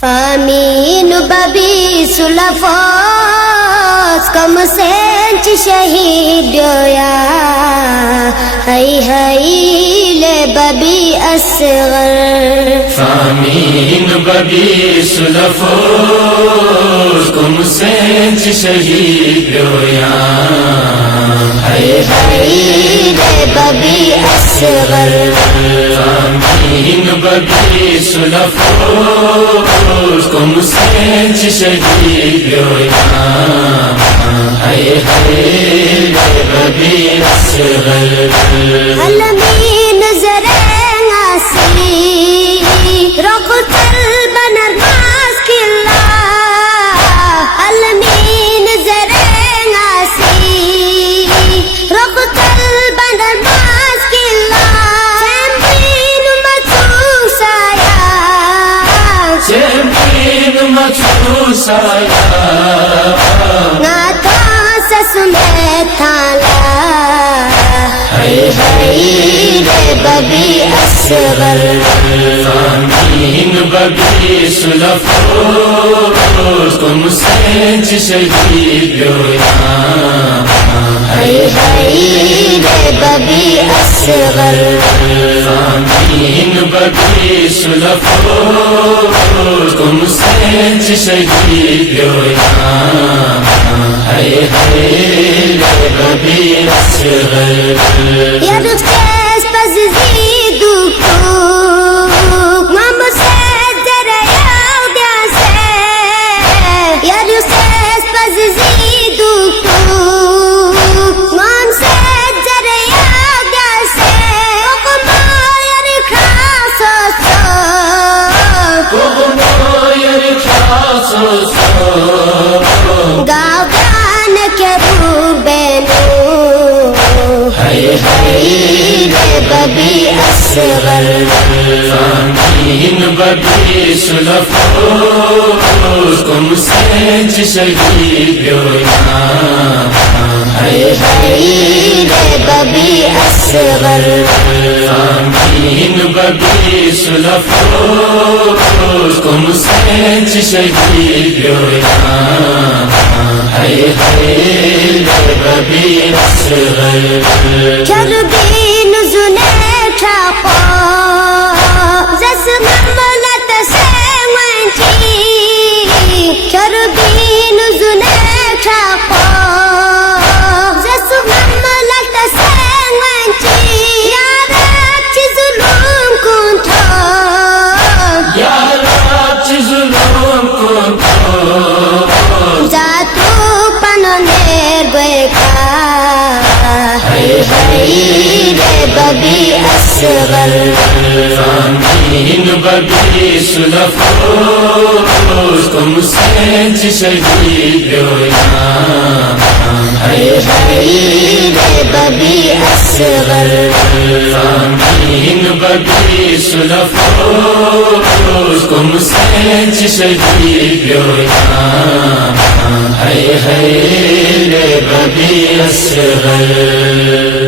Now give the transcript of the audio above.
فامین ببی سلفوس کم سینچ شہید یا high high لے ببی اصغر فامین ببی سلفوس کم سینچ شہید یا ہائی ہائی لے ببی اصغر فامین ببی سلفوس کم سینچ شہید یا ہائی ہائی لے ببی اصغر علمین زرین آسی رقتل بنر ماسکلا علمین زرین آسی رقتل بنر ماسکلا چیمپین مخصوص آیا چیمپئن مخصوص آیا ناتا سسمے تھالا ہائی ہائی لے ببی اصغر فامین ببی سلفوس کم سینچ شہید یا ہائی ہائی لے ببی اصغر فامین ببی سلفوس کم سینچ شہید یا ہائی ہائی لے ببی اصغر یرکس پزیدو کو مام سے دریا دیا سے یرکس پزیدو کو مام سے دریا دیا سے حکم یرکھاس گاوان کے روبینو ہائی ہائی لے ببی اصغر فامین ببی سلفوس کم سینچ شہید یا ہائی ہائی لے ببی اصغر فامین ببی سلفوس کم سینچ شہید یا ہائی ہائی لے ببی اصغر کربین زنیٹا کو زس مملت سے ونچی کربین زنیٹا کو زس مملت سے ونچی یارا چی ظلم کن تھا یارا چی ظلم کن تھا جاتو پنو نیر گوئے کا ہائی ہائی لے ببی اصغر فامین ببی سلفوس کم سینچ شہید یا ہائی ہائی لے ببی اصغر فامین ببی سلفوس کم سینچ شہید یا ہائی ہائی لے ببی اصغر